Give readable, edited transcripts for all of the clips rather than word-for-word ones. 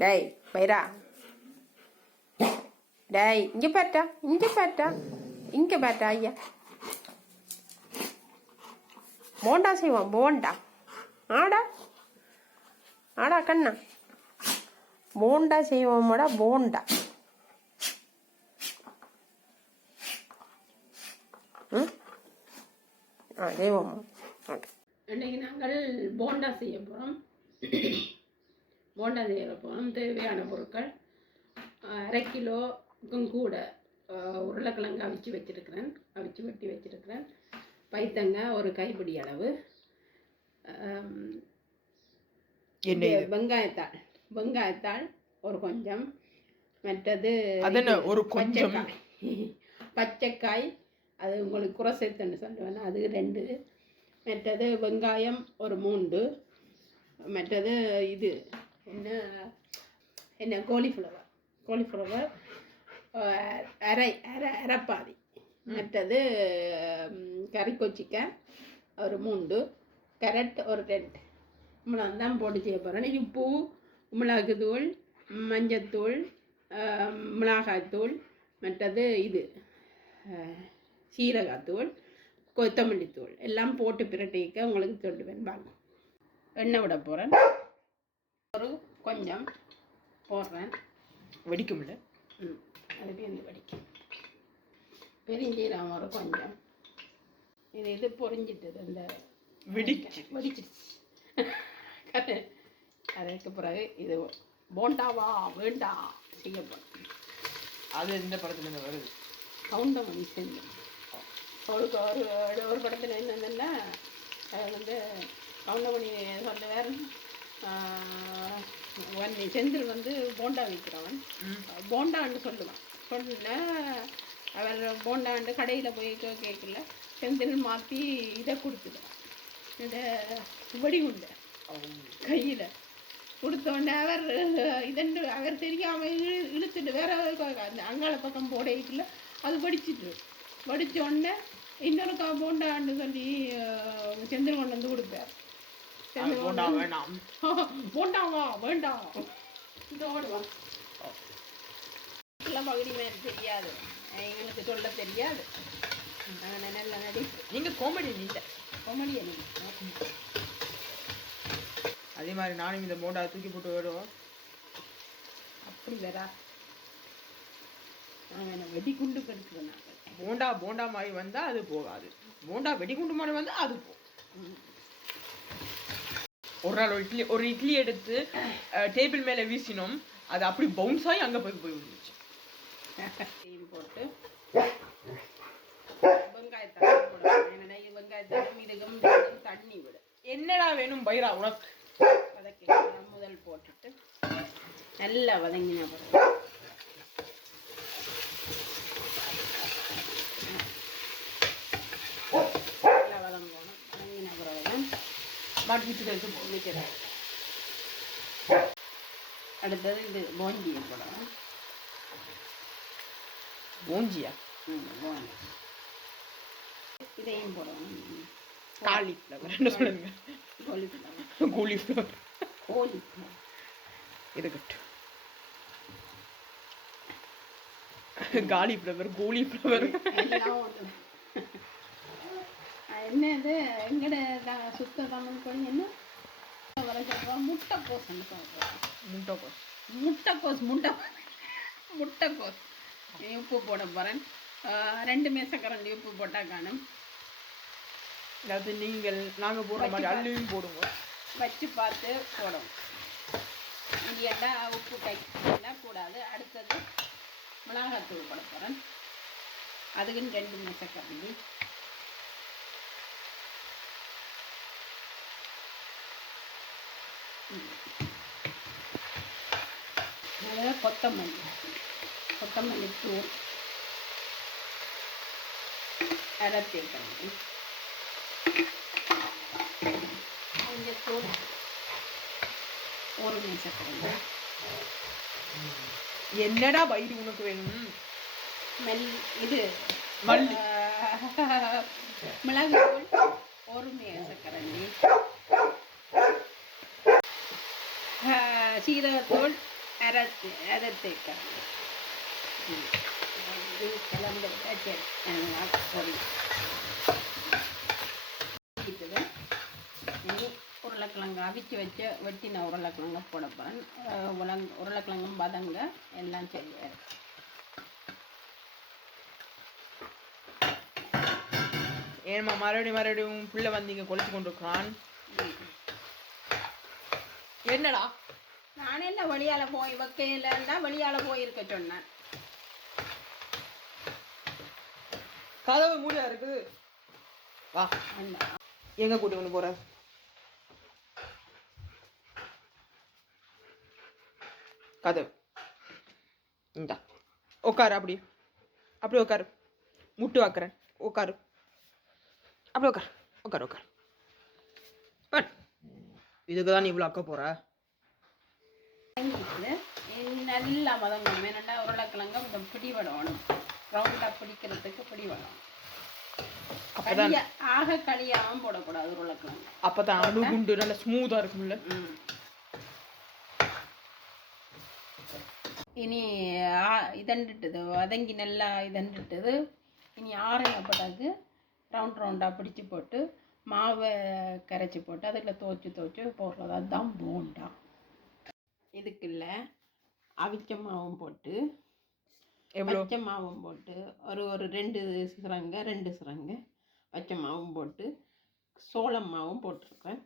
டேய் பைரா, டேய் இங்கே பாட்டா, இங்கே பாட்டா, இங்கே பாட்டா ஐயா. போண்டா செய்வோம், போண்டா. ஆடா ஆடா கண்ணா, போண்டா செய்வோமாடா, போண்டா. செய்வோம். இன்னைக்கு நாங்கள் போண்டா செய்ய போகிறோம். போண்டா செய்ய போகிறோம். தேவையான பொருட்கள் 1/2 கிலோக்கும் கூட உருளைக்கிழங்கு அவிச்சு வச்சுருக்கிறேன், அவிச்சு வெட்டி வச்சுருக்கிறேன். பைத்தங்காய் ஒரு கைப்பிடி அளவு, வெங்காயத்தாள் ஒரு கொஞ்சம், மற்றது ஒரு கொஞ்சம் பச்சைக்காய், அது உங்களுக்கு குறை சேர்த்துன்னு சொல்லுவேன், அது 2, மற்றது வெங்காயம் ஒரு 3, மற்றது இது என்ன கோலிஃப்ளவர் அரைப்பாதி, மற்றது கறிக்கொச்சிக்காய் ஒரு 3, கேரட் ஒரு 2. இவ்வளவு தான் போட்டு செய்ய போகிறேன். உப்பு, மிளகுத்தூள், மஞ்சத்தூள், மிளகாய்த்தூள், மற்றது இது சீரகத்தூள், கொத்தமல்லி தூள் எல்லாம் போட்டு பிரட்டிக்க உங்களுக்கு சொல்லுவேன். வாங்க, எண்ணெய் விட போகிறேன். ஒரு கொஞ்சம் போடுறேன். வெடிக்கும்ல, அதுக்கு இந்த வெடிக்கும். பெருஞ்சீரகம் ஒரு கொஞ்சம். இது பொரிஞ்சிட்டது, இந்த வெடிச்சிடுச்சு. அதுக்கு பிறகு இது போண்டாவா வேண்டாம் செய்ய போகிறேன். அது இந்த படத்துலேருந்து வருது, கவுண்டமணி செஞ்சு ஒரு படத்தில் என்னன்னா, அது கவுண்டமணி சொல்லுவார், செந்தில் போண்டா வைக்கிறவன் போண்டான்னு சொல்லுவான். சொன்ன அவர் போண்டாண்டு கடையில் போய் கேட்கல, செந்தில் மாற்றி இதை கொடுத்துடுவான், இதை வெடிகுண்டை கையில் கொடுத்தோடனே அவர் இதென்று அவர் தெரியாமல் இழுத்துட்டு வேற அந்த அங்காள பக்கம் போடையில அது வடித்த உடனே இன்னொரு போண்டான்னு சொல்லி செந்தில் கொண்டு கொடுப்பார். போண்டாவா வேண்டாம் ஓடுவான். பகுதி மாதிரி தெரியாது, எங்களுக்கு சொல்ல தெரியாது. நாங்கள் நல்ல நடிப்பு. நீங்கள் கோமெடி இல்லை, கோமெடியா நீ? அதே மாதிரி நானும் இந்த போண்டா தூக்கி போட்டு வருவோம். அப்படி வரா, நாங்கள் வெடிகுண்டு கெடுக்கிறோம். நாங்கள் போண்டா மாதிரி வந்தால் அது போகாது, போண்டா வெடிகுண்டு மாதிரி வந்தால் அது போகும். ஒரு நாள் ஒரு இட்லி எடுத்து டேபிள் மேலே வீசினோம், அது அப்படி பவுன்ஸ் ஆகி அங்கே போய் விழுந்துச்சு. போட்டு வெங்காயத்தாலும் இதுக்கும் தண்ணி விடு. என்னடா வேணும் பைரா உனக்கு? முதல் போட்டுட்டு நல்லா வதங்கின பிறகு நல்லா வதங்கணும். வதங்கின பிறகுதான் மாட்டிட்டு எடுத்து போடுறேன். அடுத்தது இது போஞ்சியை போடணும். போஞ்சியா? போஞ்சி இதையும் போடணும். காலிஃப்ளவர் சொல்லுங்க. கோலிஃப்ளவர் இருக்கட்டும். காலிஃப்ளவர் கோலிஃப்ளவர் என்னது எங்கட சுத்த தமிழ் கொடி என்ன முட்டைக்கோஸ். உப்பு போட போகிறேன். 2 மேசக்கரண்டி உப்பு போட்டால் காணும். அது நாங்கள் போடுற மாதிரி அள்ளியும் போடுங்க, வச்சு பார்த்து போடணும். இல்லையா உப்பு கைலாம் கூடாது. அடுத்தது மிளகாத்தூள் போட போகிறேன். அதுக்குன்னு 2 மேசக்கரண்டி. கொத்தமல்லி தூள் அரைத்தேக்கரண்டி. மஞ்சத்தூள் ஒரு மேசக்கரண்டி. என்னடா பயிர் உனக்கு வேணும்? இது மிளகுத்தூள் ஒரு மேசக்கரண்டி. சீரகத்தூள் அரை தேய்க்கணும். இது கிளம்பிட்டா சரி நல்லா பொரியும். இனி உருளைக்கிழங்கு அவிச்சு வச்சு வெட்டின உருளைக்கிழங்க போட போகிறேன். உருளைக்கிழங்கும் பதங்க எல்லாம் செய்வார். ஏன்மா மறுபடியும் புள்ள வந்தீங்க கொலைச்சு கொண்டு இருக்கிறான். என்னடா நானே இல்லை வெளியால் போய் வைக்கலன்னா வெளியால் போயிருக்க சொன்னேன். கதவு மூடியா இருக்குது. வா எங்க கூட்டி கொண்டு போற? கதவு இந்தா உட்காரு. அப்படி உட்காரு. முட்டு வைக்கிறேன். உட்காரு. அப்படி உட்காரு. இதுக்கு தான் நீ இவ்வளோ அக்க போற. நல்லா வதங்கணும். என்னென்னா உருளைக்கிழங்கு இந்த பிடிபடணும். ரவுண்டாக பிடிக்கிறதுக்கு பிடிபடணும். ஆக களியாகவும் போடக்கூடாது உருளைக்கிழங்கு. அப்பதான் அணுகுண்டு நல்லா ஸ்மூத்தாக இருக்கும்ல. இனி இதண்டுட்டுது வதங்கி நல்லா இதண்டுட்டுது. இனி ஆறுனப்படாது ரவுண்டாக பிடிச்சி போட்டு மாவை கரைச்சி போட்டு அதில் துவச்சி போடுறது. அதுதான் போண்டா. இதுக்குள்ள அவிச்ச மாவும் போட்டு பச்சை மாவும் போட்டு ஒரு 2 சிரங்க பச்சை மாவும் போட்டு சோளம் மாவும் போட்டிருக்கேன்.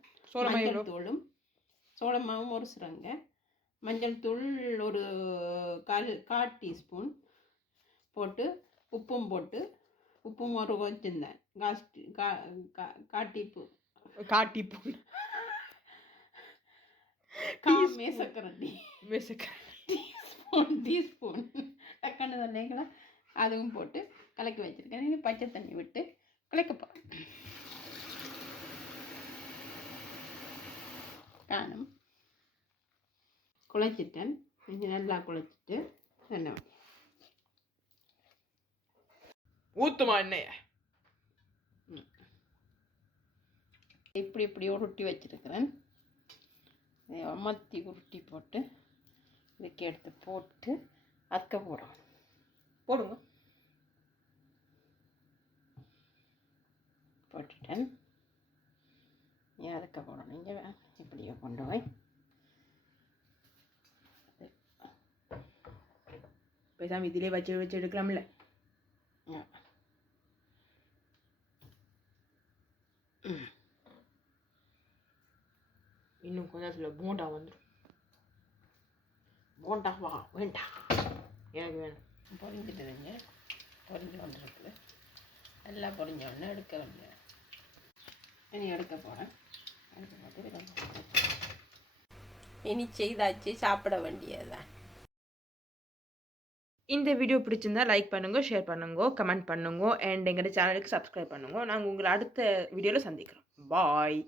மஞ்சள் தூளும் சோளம் மாவும் ஒரு சிரங்க, மஞ்சள் தூள் ஒரு கால் டீஸ்பூன் போட்டு உப்பும் போட்டு உப்பும் ஒரு கொஞ்சம் தான் காட்டிப்பூ டீஸ்பூன் டக்குன்னு தண்ணிகளை அதுவும் போட்டு கலக்கி வச்சுருக்கேன். இனி பச்சை தண்ணி விட்டு கலக்க போகிறேன். காணும் குழைச்சிட்டேன். கொஞ்சம் நல்லா குழைச்சிட்டு என்ன ஊத்துமா எண்ணெய இப்படி உருட்டி வச்சிருக்கிறேன். அமர்த்தி உருட்டி போட்டு இதுக்கு எடுத்து போட்டு அக்க போடுங்க. போட்டுட்டேன். ஏன் அதுக்க போடணும்? இங்கே இப்படியே கொண்டு போய் பேசாம இதிலே வச்சு எடுக்கலாம்ல. இன்னும் கொஞ்சம் போண்டா வந்துடும். போண்டாவா வேண்டாம், எனக்கு வேணும். பொரிஞ்சிட்டுதுங்க. பொரிஞ்சு வந்துருக்குது. நல்லா பொரிஞ்ச உடனே எடுக்க வேண்டியது. இனி எடுக்க போகிறேன். இனி செய்தாச்சு சாப்பிட வேண்டியதுதான். இந்த வீடியோ பிடிச்சிருந்தா லைக் பண்ணுங்க, ஷேர் பண்ணுங்க, கமெண்ட் பண்ணுங்க, அண்ட் எங்களோட சேனலுக்கு சப்ஸ்கிரைப் பண்ணுங்க. நாங்கள் உங்களை அடுத்த வீடியோவில் சந்திக்கிறோம். பாய்.